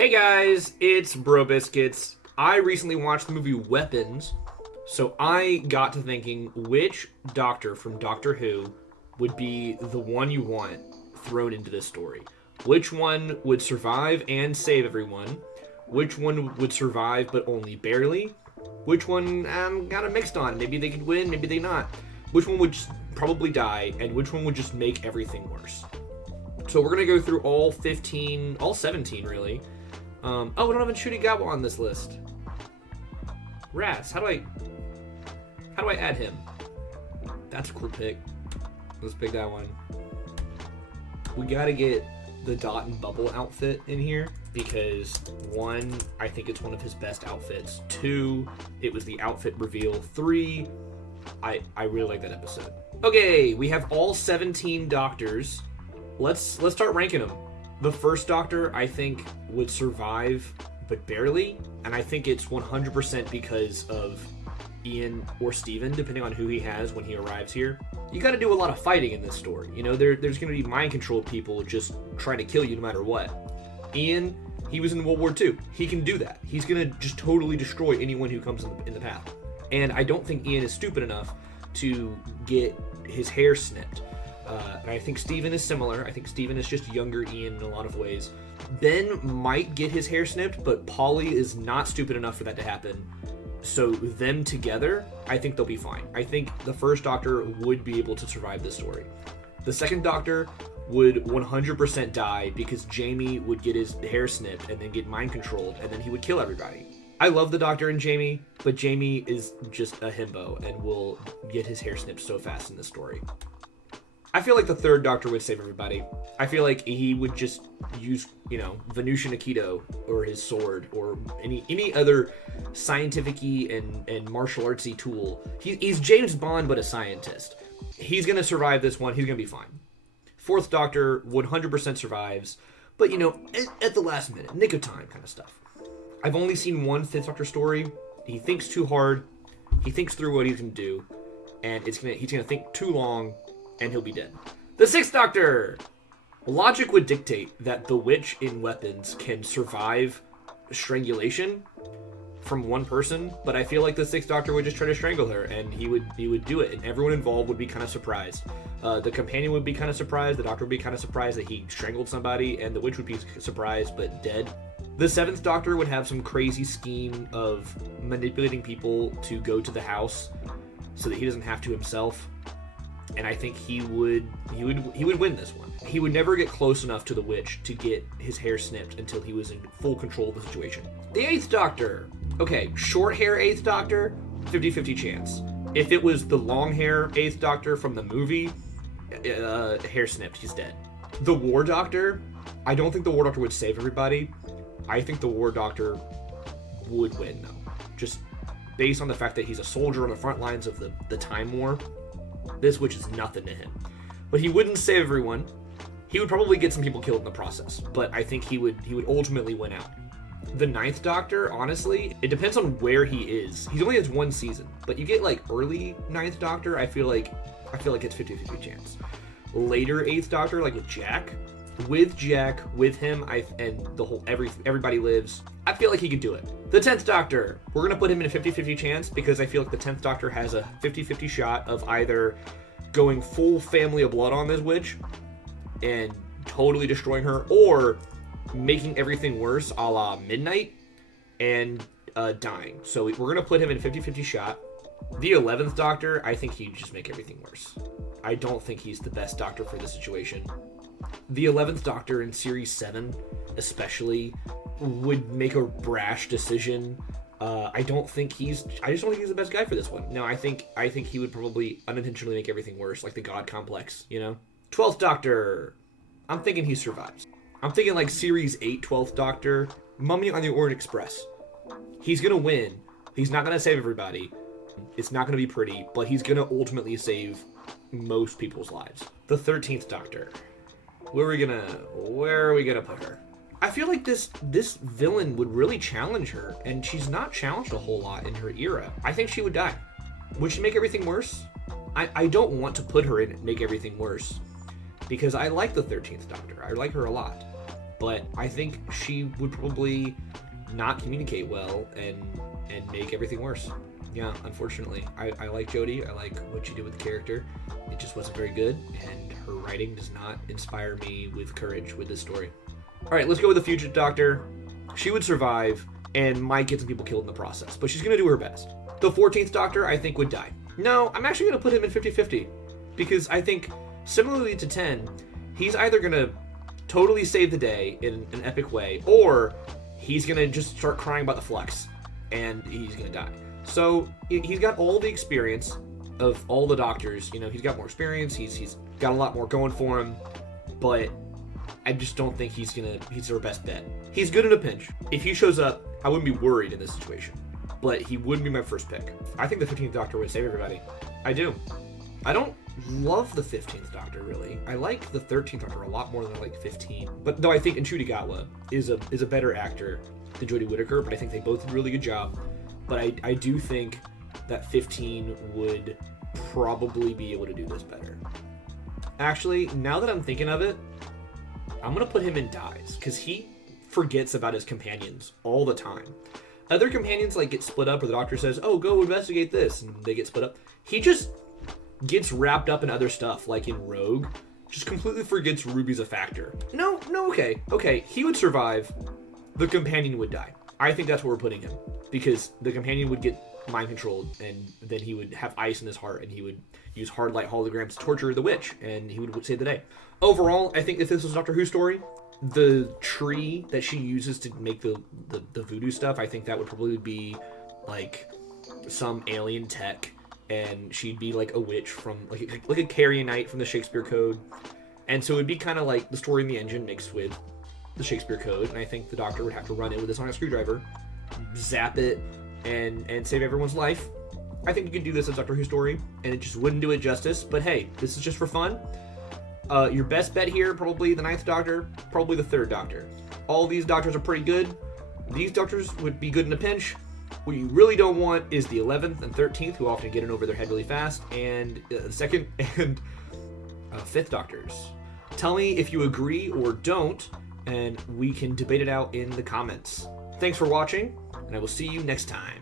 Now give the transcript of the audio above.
Hey guys, it's BroBiscuits. I recently watched the movie Weapons, so I got to thinking which doctor from Doctor Who would be the one you want thrown into this story. Which one would survive and save everyone? Which one would survive but only barely? Which one got a mixed on? Maybe they could win, maybe they not. Which one would probably die, and which one would just make everything worse? So we're going to go through all 17 really. Oh, we don't have a Shooty Gobble on this list. Rats, how do I add him? That's a cool pick. Let's pick that one. We gotta get the Dot and Bubble outfit in here because one, I think it's one of his best outfits. Two, it was the outfit reveal. Three, I really like that episode. Okay, we have all 17 doctors. Let's start ranking them. The first doctor, I think, would survive, but barely. And I think it's 100% because of Ian or Steven, depending on who he has when he arrives here. You gotta do a lot of fighting in this story. You know, there's gonna be mind-controlled people just trying to kill you no matter what. Ian, he was in World War II. He can do that. He's gonna just totally destroy anyone who comes in the path. And I don't think Ian is stupid enough to get his hair snipped. And I think Steven is similar. I think Steven is just younger Ian in a lot of ways. Ben might get his hair snipped, but Polly is not stupid enough for that to happen. So them together, I think they'll be fine. I think the first Doctor would be able to survive this story. The second Doctor would 100% die because Jamie would get his hair snipped and then get mind controlled, and then he would kill everybody. I love the Doctor and Jamie, but Jamie is just a himbo and will get his hair snipped so fast in this story. I feel like the third Doctor would save everybody. I feel like he would just use, Venusian Aikido or his sword or any other scientific-y and martial artsy tool. He's James Bond, but a scientist. He's going to survive this one. He's going to be fine. Fourth Doctor 100% survives, but, at the last minute, nick of time kind of stuff. I've only seen one Fifth Doctor story. He thinks too hard. He thinks through what he's going to do, and he's going to think too long, and he'll be dead. The Sixth Doctor! Logic would dictate that the witch in Weapons can survive strangulation from one person, but I feel like the Sixth Doctor would just try to strangle her, and he would do it, and everyone involved would be kind of surprised. The companion would be kind of surprised, the Doctor would be kind of surprised that he strangled somebody, and the witch would be surprised but dead. The Seventh Doctor would have some crazy scheme of manipulating people to go to the house so that he doesn't have to himself. And I think he would win this one. He would never get close enough to the witch to get his hair snipped until he was in full control of the situation. The Eighth Doctor. Okay, short hair Eighth Doctor, 50-50 chance. If it was the long hair Eighth Doctor from the movie, hair snipped, he's dead. The War Doctor. I don't think the War Doctor would save everybody. I think the War Doctor would win, though. Just based on the fact that he's a soldier on the front lines of the Time War. This witch is nothing to him. But he wouldn't save everyone. He would probably get some people killed in the process. But I think he would ultimately win out. The Ninth Doctor, honestly, it depends on where he is. He only has one season. But you get like early Ninth Doctor, I feel like it's 50-50 chance. Later Eighth Doctor, like with Jack, with him, and the whole everybody lives, I feel like he could do it. The 10th Doctor, we're going to put him in a 50-50 chance because I feel like the 10th Doctor has a 50-50 shot of either going full family of blood on this witch and totally destroying her, or making everything worse a la Midnight and dying. So we're going to put him in a 50-50 shot. The 11th Doctor, I think he'd just make everything worse. I don't think he's the best Doctor for this situation. The 11th Doctor in Series 7, especially, would make a brash decision. I just don't think he's the best guy for this one. No, I think he would probably unintentionally make everything worse, like the God Complex, 12th Doctor, I'm thinking he survives. I'm thinking like Series 8 12th Doctor, Mummy on the Orient Express. He's gonna win. He's not gonna save everybody. It's not gonna be pretty, but he's gonna ultimately save most people's lives. The 13th Doctor. Where are we gonna put her? I feel like this villain would really challenge her, and she's not challenged a whole lot in her era. I think she would die. Would she make everything worse? I don't want to put her in Make Everything Worse, because I like the 13th Doctor. I like her a lot. but I think she would probably not communicate well and make everything worse. Yeah, unfortunately. I like Jodie. I like what she did with the character. It just wasn't very good, and her writing does not inspire me with courage with this story. All right, let's go with the Fugitive Doctor. She would survive and might get some people killed in the process, but she's going to do her best. The 14th Doctor, I think, would die. No, I'm actually going to put him in 50-50, because I think, similarly to 10, he's either going to totally save the day in an epic way, or he's going to just start crying about the flux, and he's going to die. So he's got all the experience of all the Doctors. You know, he's got more experience, he's got a lot more going for him, but I just don't think he's our best bet. He's good in a pinch. If he shows up, I wouldn't be worried in this situation, but he wouldn't be my first pick. I think the 15th Doctor would save everybody. I do. I don't love the 15th Doctor, really. I like the 13th Doctor a lot more than I like 15. But though I think Ncuti is a better actor than Jodie Whittaker, but I think they both did a really good job. But I do think that 15 would probably be able to do this better. Actually, now that I'm thinking of it, I'm going to put him in dies, because he forgets about his companions all the time. Other companions get split up, or the Doctor says, oh, go investigate this, and they get split up. He just gets wrapped up in other stuff, like in Rogue. Just completely forgets Ruby's a factor. No, okay, he would survive. The companion would die. I think that's where we're putting him, because the companion would get mind controlled, and then he would have ice in his heart, and he would use hard light holograms to torture the witch, and he would save the day. Overall, I think if this was a Doctor Who story, the tree that she uses to make the voodoo stuff, I think that would probably be some alien tech, and she'd be like a witch from like a Carrionite from the Shakespeare Code, and so it'd be kind of like the story in the engine mixed with the Shakespeare Code, and I think the Doctor would have to run in with a sonic screwdriver, zap it, and save everyone's life. I think you could do this as a Doctor Who story, and it just wouldn't do it justice, but hey, this is just for fun. Your best bet here, probably the 9th Doctor, probably the 3rd Doctor. All these Doctors are pretty good. These Doctors would be good in a pinch. What you really don't want is the 11th and 13th, who often get in over their head really fast, and the 2nd and 5th Doctors. Tell me if you agree or don't, and we can debate it out in the comments. Thanks for watching, and I will see you next time.